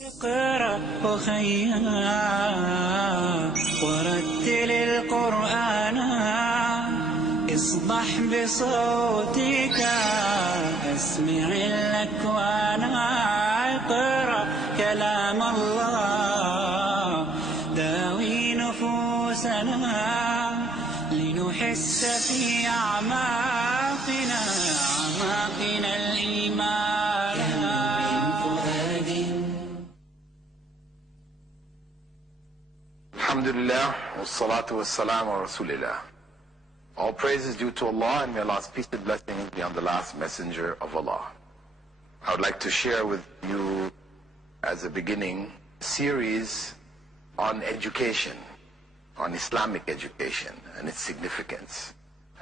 اقرأ أخيا ورتل القرآن اصبح بصوتك اسمع الأكوان اقرأ كلام الله داوي نفوسنا لنحس في أعماقنا الإيمان. Alhamdulillah, wassalatu wassalamu ala rasulillah. All praise is due to Allah, and may Allah's peace and blessings be on the last messenger of Allah. I would like to share with you, as a beginning, a series on education, on Islamic education and its significance.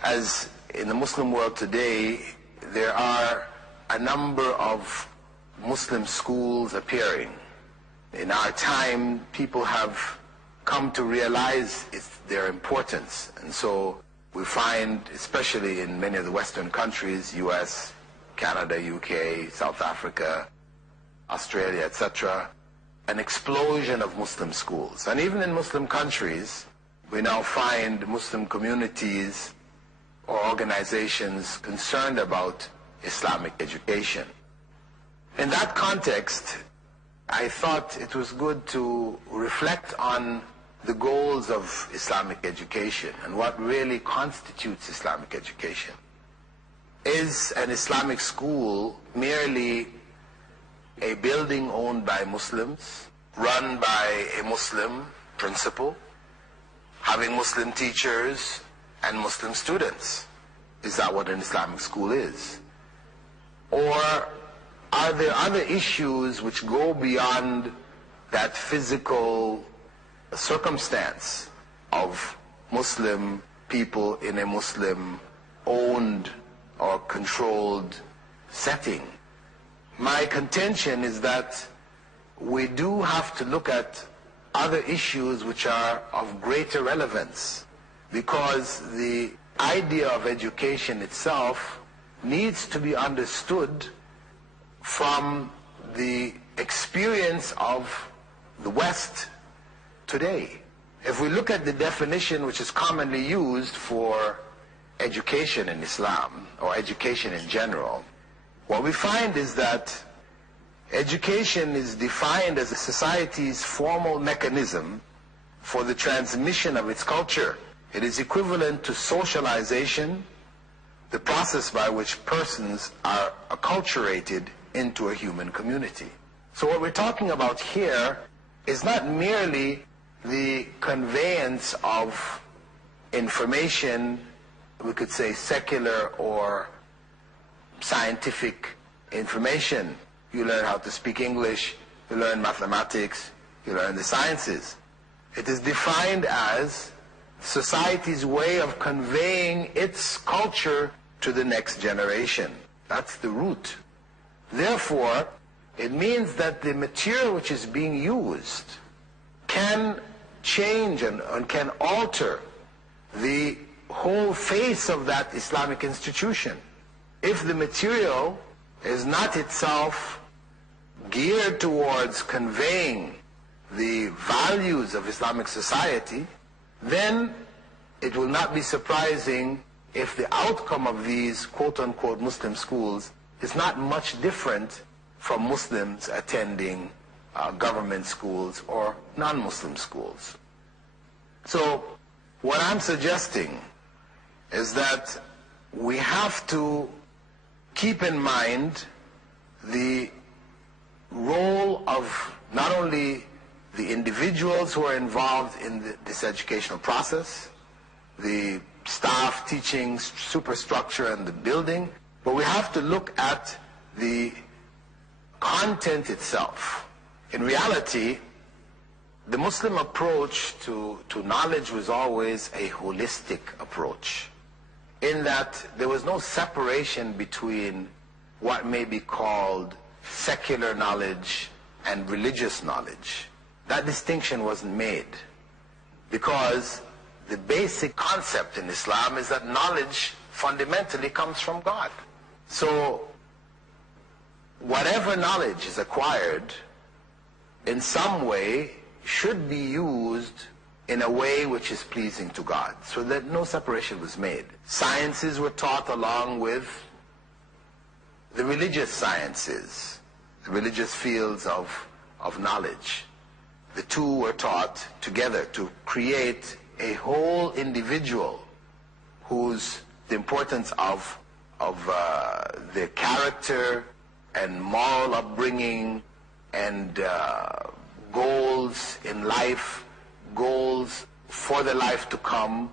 As in the Muslim world today, there are a number of Muslim schools appearing. In our time, people have come to realize their importance, and so we find, especially in many of the Western countries, US, Canada, UK, South Africa, Australia, etc., an explosion of Muslim schools. And even in Muslim countries, we now find Muslim communities or organizations concerned about Islamic education. In that context, I thought it was good to reflect on the goals of Islamic education and what really constitutes Islamic education. Is an Islamic school merely a building owned by Muslims, run by a Muslim principal, having Muslim teachers and Muslim students? Is that what an Islamic school is? Or are there other issues which go beyond that physical circumstance of Muslim people in a Muslim-owned or controlled setting? My contention is that we do have to look at other issues which are of greater relevance, because the idea of education itself needs to be understood from the experience of the West today. If we look at the definition which is commonly used for education in Islam, or education in general, what we find is that education is defined as a society's formal mechanism for the transmission of its culture. It is equivalent to socialization, the process by which persons are acculturated into a human community. So what we're talking about here is not merely the conveyance of information, we could say secular or scientific information. You learn how to speak English, you learn mathematics, you learn the sciences. It is defined as society's way of conveying its culture to the next generation. That's the root. Therefore, it means that the material which is being used can change and can alter the whole face of that Islamic institution. If the material is not itself geared towards conveying the values of Islamic society, then it will not be surprising if the outcome of these quote-unquote Muslim schools is not much different from Muslims attending government schools or non-Muslim schools. So what I'm suggesting is that we have to keep in mind the role of not only the individuals who are involved in this educational process, the staff, teaching, superstructure, and the building, but we have to look at the content itself. In reality, the Muslim approach to knowledge was always a holistic approach, in that there was no separation between what may be called secular knowledge and religious knowledge. That distinction wasn't made, because the basic concept in Islam is that knowledge fundamentally comes from God. So whatever knowledge is acquired in some way should be used in a way which is pleasing to God, so that no separation was made. Sciences were taught along with the religious sciences, the religious fields of knowledge. The two were taught together to create a whole individual whose the importance of their character and moral upbringing and goals in life, goals for the life to come,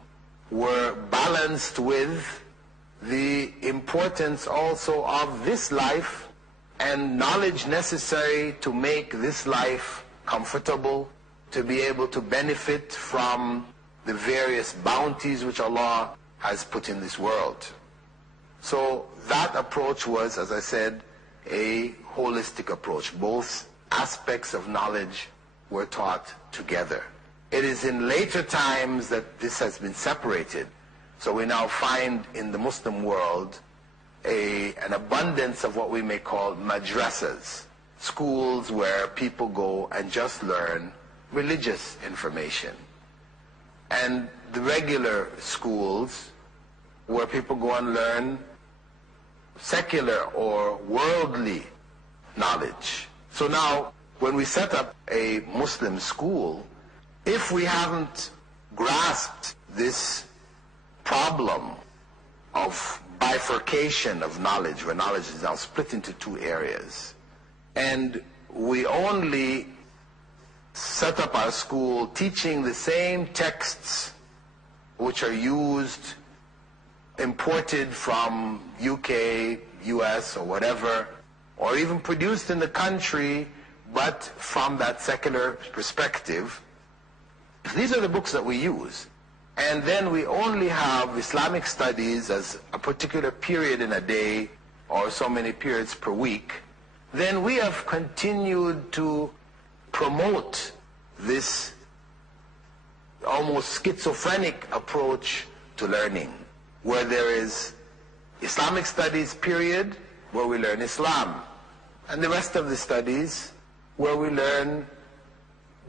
were balanced with the importance also of this life and knowledge necessary to make this life comfortable, to be able to benefit from the various bounties which Allah has put in this world. So that approach was, as I said, a holistic approach. Both aspects of knowledge were taught together. It is in later times that this has been separated. So we now find in the Muslim world an abundance of what we may call madrasas, schools where people go and just learn religious information. And the regular schools where people go and learn secular or worldly knowledge. So now, when we set up a Muslim school, if we haven't grasped this problem of bifurcation of knowledge, where knowledge is now split into two areas, and we only set up our school teaching the same texts which are used, imported from UK, US, or whatever, or even produced in the country, but from that secular perspective. These are the books that we use. And then we only have Islamic studies as a particular period in a day, or so many periods per week. Then we have continued to promote this almost schizophrenic approach to learning, where there is Islamic studies period, where we learn Islam, and the rest of the studies where we learn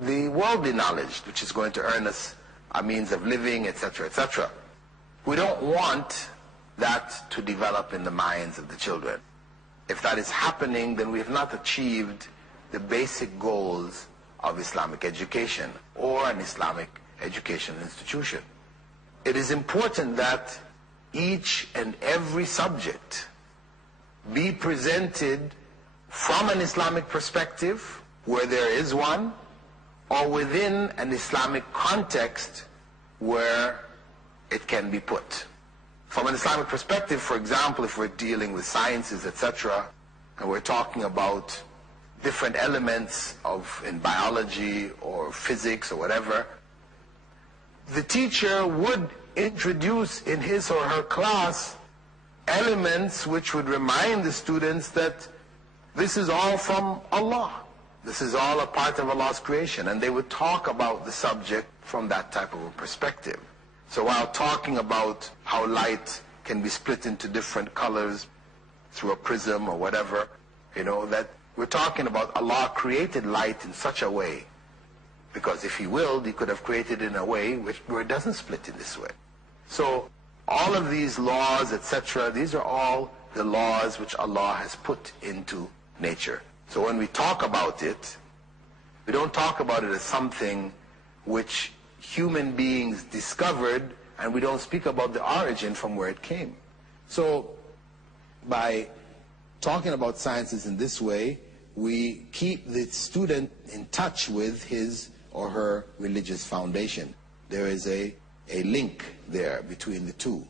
the worldly knowledge, which is going to earn us a means of living, etc., etc. We don't want that to develop in the minds of the children. If that is happening, then we have not achieved the basic goals of Islamic education or an Islamic education institution. It is important that each and every subject be presented from an Islamic perspective, where there is one, or within an Islamic context where it can be put. From an Islamic perspective, for example, if we're dealing with sciences, etc., and we're talking about different elements in biology or physics or whatever, the teacher would introduce in his or her class elements which would remind the students that this is all from Allah. This is all a part of Allah's creation, and they would talk about the subject from that type of a perspective. So while talking about how light can be split into different colors through a prism or whatever, that we're talking about Allah created light in such a way, because if He willed, He could have created it in a way where it doesn't split in this way. So all of these laws, etc., these are all the laws which Allah has put into nature. So when we talk about it, we don't talk about it as something which human beings discovered, and we don't speak about the origin from where it came. So by talking about sciences in this way, we keep the student in touch with his or her religious foundation. There is a link there between the two.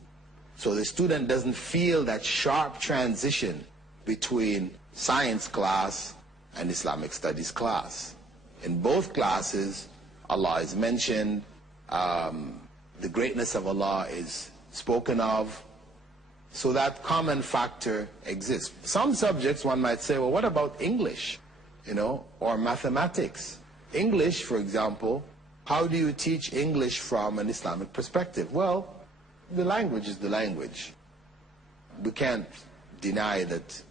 So the student doesn't feel that sharp transition between science class and Islamic studies class. In both classes, Allah is mentioned, the greatness of Allah is spoken of, so that common factor exists. Some subjects one might say, well, what about English, or mathematics? English, for example, how do you teach English from an Islamic perspective? Well, the language is the language. We can't deny that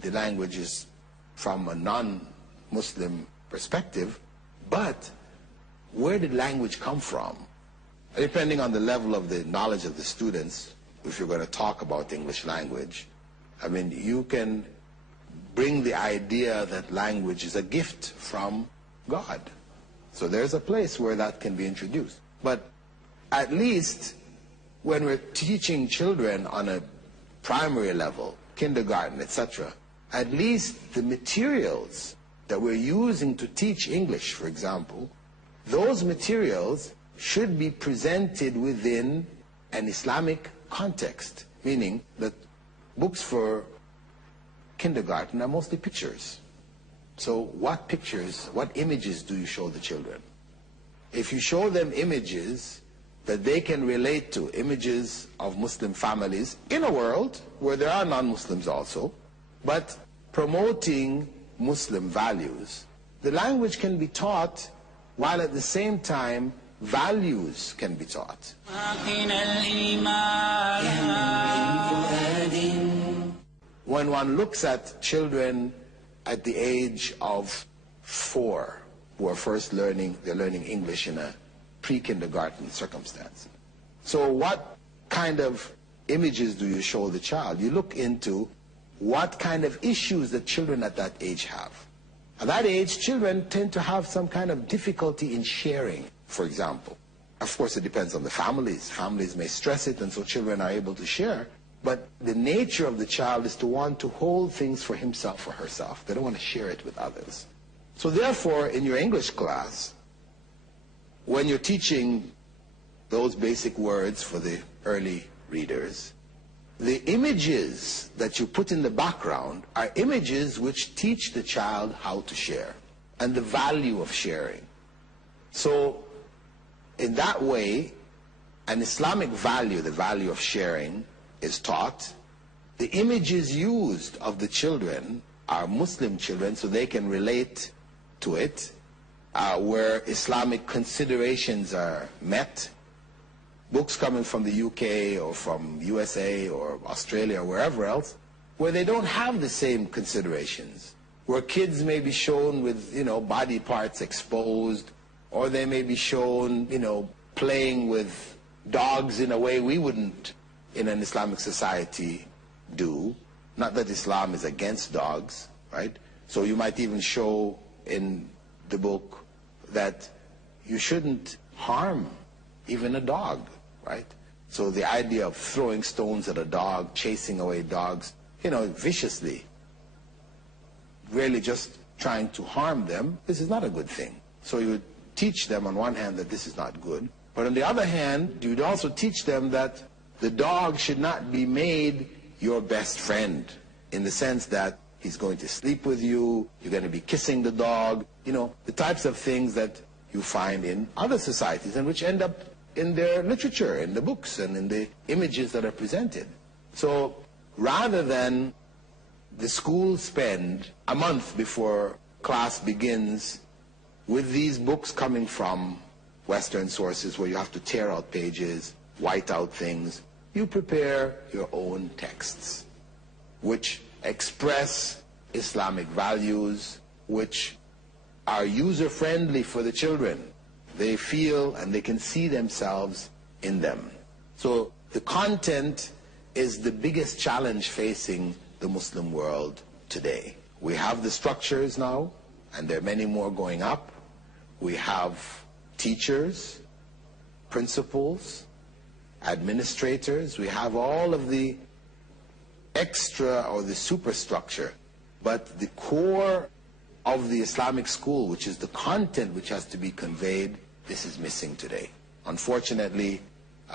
the language is from a non-Muslim perspective, but where did language come from? Depending on the level of the knowledge of the students, if you're going to talk about English language, I mean, you can bring the idea that language is a gift from God. So there's a place where that can be introduced. But at least when we're teaching children on a primary level, kindergarten, etc., at least the materials that we're using to teach English, for example, those materials should be presented within an Islamic context, meaning that books for kindergarten are mostly pictures. So what pictures, what images do you show the children? If you show them images that they can relate to, images of Muslim families in a world where there are non-Muslims also, but promoting Muslim values, the language can be taught while at the same time values can be taught. When one looks at children at the age of 4 who are first learning, they're learning English in a pre-kindergarten circumstance. So what kind of images do you show the child? You look into what kind of issues that children at that age have. At that age, children tend to have some kind of difficulty in sharing, for example. Of course, it depends on the families. Families may stress it, and so children are able to share. But the nature of the child is to want to hold things for himself or herself. They don't want to share it with others. So therefore, in your English class, when you're teaching those basic words for the early readers, the images that you put in the background are images which teach the child how to share and the value of sharing. So in that way, an Islamic value, the value of sharing, is taught. The images used of the children are Muslim children, so they can relate to it, where Islamic considerations are met. Books coming from the UK or from USA or Australia or wherever else, where they don't have the same considerations, where kids may be shown with, body parts exposed, or they may be shown, playing with dogs in a way we wouldn't in an Islamic society do. Not that Islam is against dogs, right? So you might even show in the book that you shouldn't harm even a dog, right? So the idea of throwing stones at a dog, chasing away dogs, viciously, really just trying to harm them, this is not a good thing. So you would teach them on one hand that this is not good, but on the other hand, you'd also teach them that the dog should not be made your best friend, in the sense that he's going to sleep with you, you're going to be kissing the dog, the types of things that you find in other societies and which end up in their literature, in the books, and in the images that are presented. So rather than the school spend a month before class begins with these books coming from Western sources where you have to tear out pages, white out things, you prepare your own texts which express Islamic values, which are user-friendly for the children. They feel and they can see themselves in them. So the content is the biggest challenge facing the Muslim world today. We have the structures now, and there are many more going up. We have teachers, principals, administrators. We have all of the extra or the superstructure. But the core of the Islamic school, which is the content which has to be conveyed, this is missing today. Unfortunately,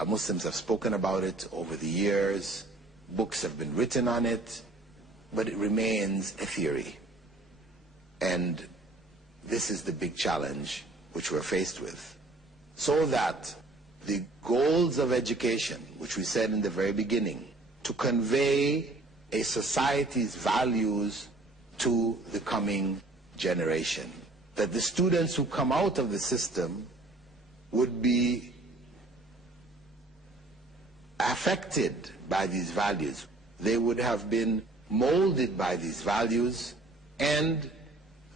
Muslims have spoken about it over the years. Books have been written on it, but it remains a theory. And this is the big challenge which we're faced with. So that the goals of education, which we said in the very beginning, to convey a society's values to the coming generation, that the students who come out of the system would be affected by these values. They would have been molded by these values, and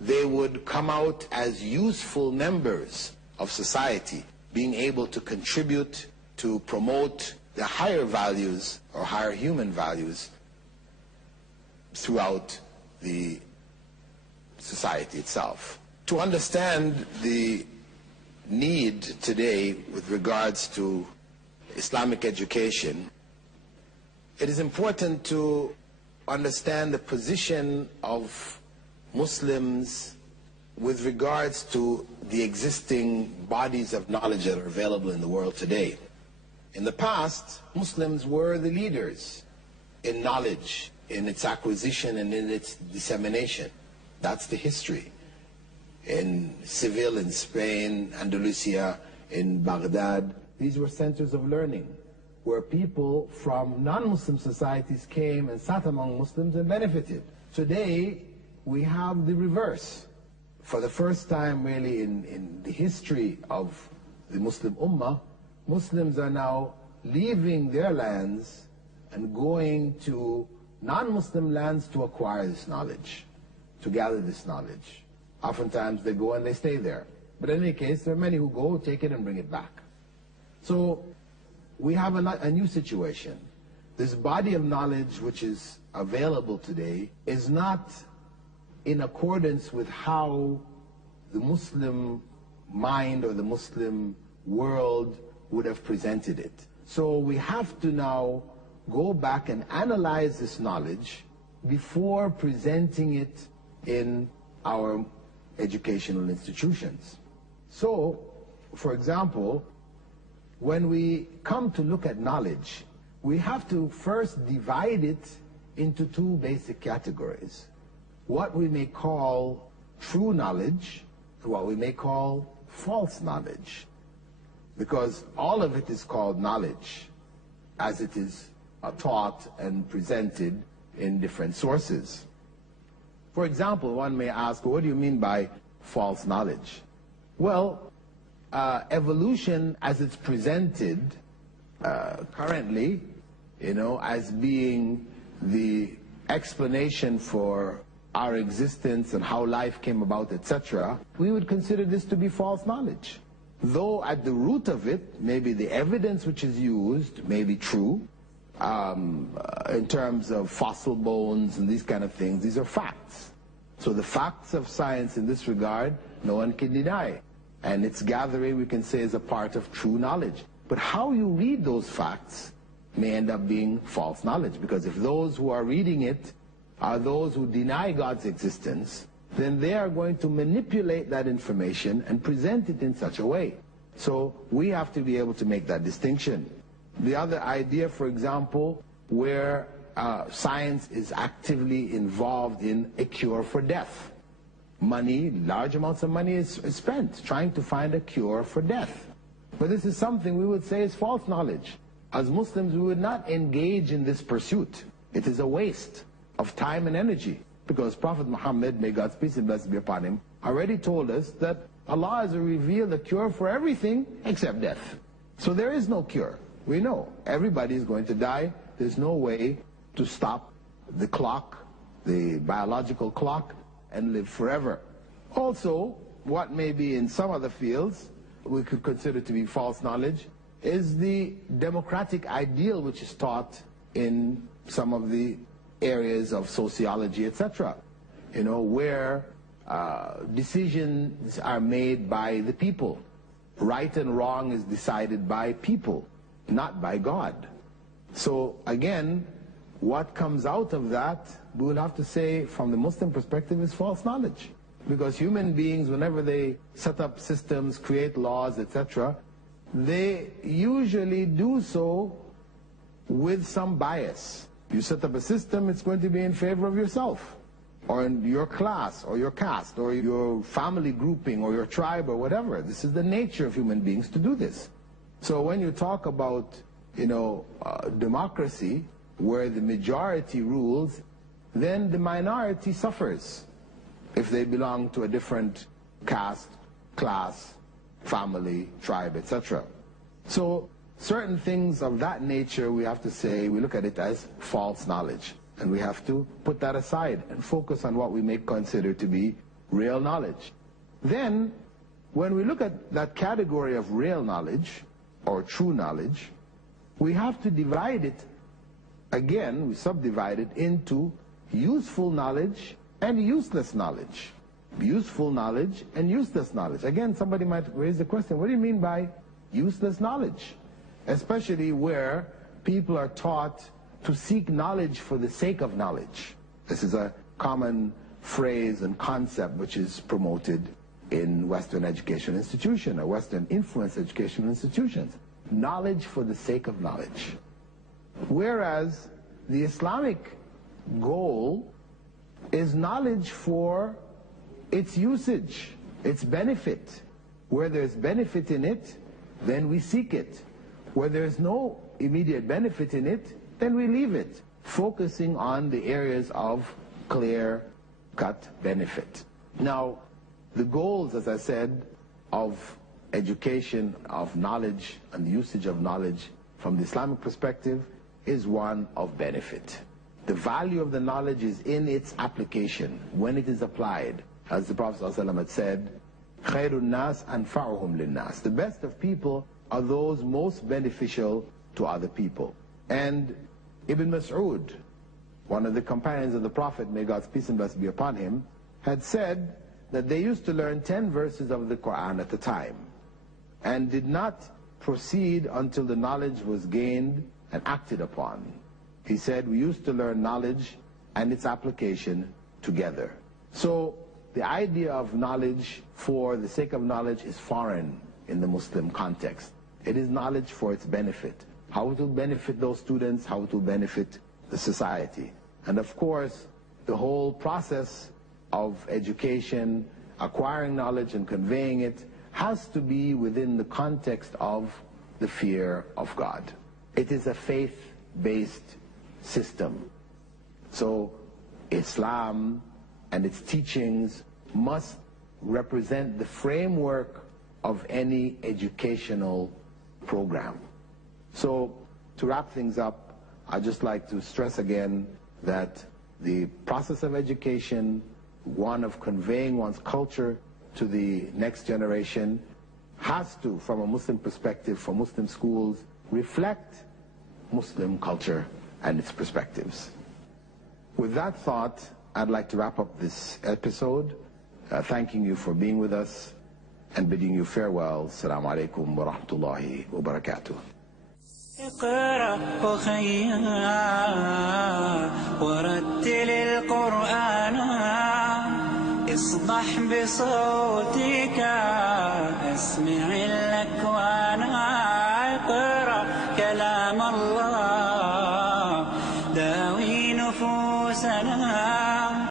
they would come out as useful members of society, being able to contribute to promote the higher values or higher human values throughout the society itself. To understand the need today with regards to Islamic education, it is important to understand the position of Muslims with regards to the existing bodies of knowledge that are available in the world today. In the past, Muslims were the leaders in knowledge, in its acquisition and in its dissemination. That's the history. In Seville, in Spain, Andalusia, in Baghdad, these were centers of learning, where people from non-Muslim societies came and sat among Muslims and benefited. Today, we have the reverse. For the first time really in the history of the Muslim Ummah, Muslims are now leaving their lands and going to non-Muslim lands to acquire this knowledge, to gather this knowledge. Oftentimes they go and they stay there. But in any case, there are many who go, take it and bring it back. So we have a new situation. This body of knowledge which is available today is not in accordance with how the Muslim mind or the Muslim world would have presented it. So we have to now go back and analyze this knowledge before presenting it in our educational institutions. So, for example, when we come to look at knowledge, we have to first divide it into two basic categories. What we may call true knowledge, and what we may call false knowledge. Because all of it is called knowledge, as it is taught and presented in different sources. For example, one may ask, what do you mean by false knowledge? Well, evolution as it's presented currently, as being the explanation for our existence and how life came about, etc., we would consider this to be false knowledge. Though at the root of it, maybe the evidence which is used may be true, in terms of fossil bones and these kind of things, these are facts. So the facts of science in this regard, no one can deny. And its gathering, we can say, is a part of true knowledge. But how you read those facts may end up being false knowledge, because if those who are reading it are those who deny God's existence, then they are going to manipulate that information and present it in such a way. So we have to be able to make that distinction. The other idea, for example, where science is actively involved in a cure for death. Money, large amounts of money is spent trying to find a cure for death. But this is something we would say is false knowledge. As Muslims, we would not engage in this pursuit. It is a waste of time and energy, because Prophet Muhammad, may God's peace and blessings be upon him, already told us that Allah has revealed a cure for everything except death. So there is no cure. We know everybody is going to die. There's no way to stop the clock, the biological clock, and live forever. Also, what may be in some other fields we could consider to be false knowledge is the democratic ideal which is taught in some of the areas of sociology, etc., where decisions are made by the people. Right and wrong is decided by people, not by God. So again, what comes out of that, we will have to say from the Muslim perspective, is false knowledge. Because human beings, whenever they set up systems, create laws, etc., they usually do so with some bias. You set up a system, it's going to be in favor of yourself, or in your class, or your caste, or your family grouping, or your tribe, or whatever. This is the nature of human beings to do this. So when you talk about, democracy, where the majority rules, then the minority suffers if they belong to a different caste, class, family, tribe, etc. So certain things of that nature, we have to say, we look at it as false knowledge. And we have to put that aside and focus on what we may consider to be real knowledge. Then, when we look at that category of real knowledge, or true knowledge, we have to divide it, again, we subdivide it into useful knowledge and useless knowledge. Useful knowledge and useless knowledge. Again, somebody might raise the question, what do you mean by useless knowledge? Especially where people are taught to seek knowledge for the sake of knowledge. This is a common phrase and concept which is promoted in Western education institutions, or Western influence educational institutions. Knowledge for the sake of knowledge. Whereas the Islamic goal is knowledge for its usage, its benefit. Where there's benefit in it, then we seek it. Where there's no immediate benefit in it, then we leave it, focusing on the areas of clear-cut benefit. Now, the goals, as I said, of education, of knowledge, and the usage of knowledge from the Islamic perspective is one of benefit. The value of the knowledge is in its application, when it is applied. As the Prophet ﷺ had said, خَيْرُ النَّاسِ أَنْفَعُهُمْ لِلنَّاسِ. The best of people are those most beneficial to other people. And Ibn Mas'ud, one of the companions of the Prophet, may God's peace and blessing be upon him, had said that they used to learn 10 verses of the Quran at a time, and did not proceed until the knowledge was gained and acted upon. He said, we used to learn knowledge and its application together. So the idea of knowledge for the sake of knowledge is foreign in the Muslim context. It is knowledge for its benefit. How it will benefit those students, how it will benefit the society. And of course, the whole process of education, acquiring knowledge and conveying it, has to be within the context of the fear of God. It is a faith-based system. So Islam and its teachings must represent the framework of any educational program. So to wrap things up, I'd just like to stress again that the process of education, one of conveying one's culture to the next generation, has to, from a Muslim perspective, for Muslim schools, reflect Muslim culture and its perspectives. With that thought, I'd like to wrap up this episode, thanking you for being with us and bidding you farewell. Assalamu alaikum wa rahmatullahi wa barakatuh. اقرأ أخيا ورتل القرآن اصدح بصوتك اسمع الأكوان اقرأ كلام الله داوي نفوسنا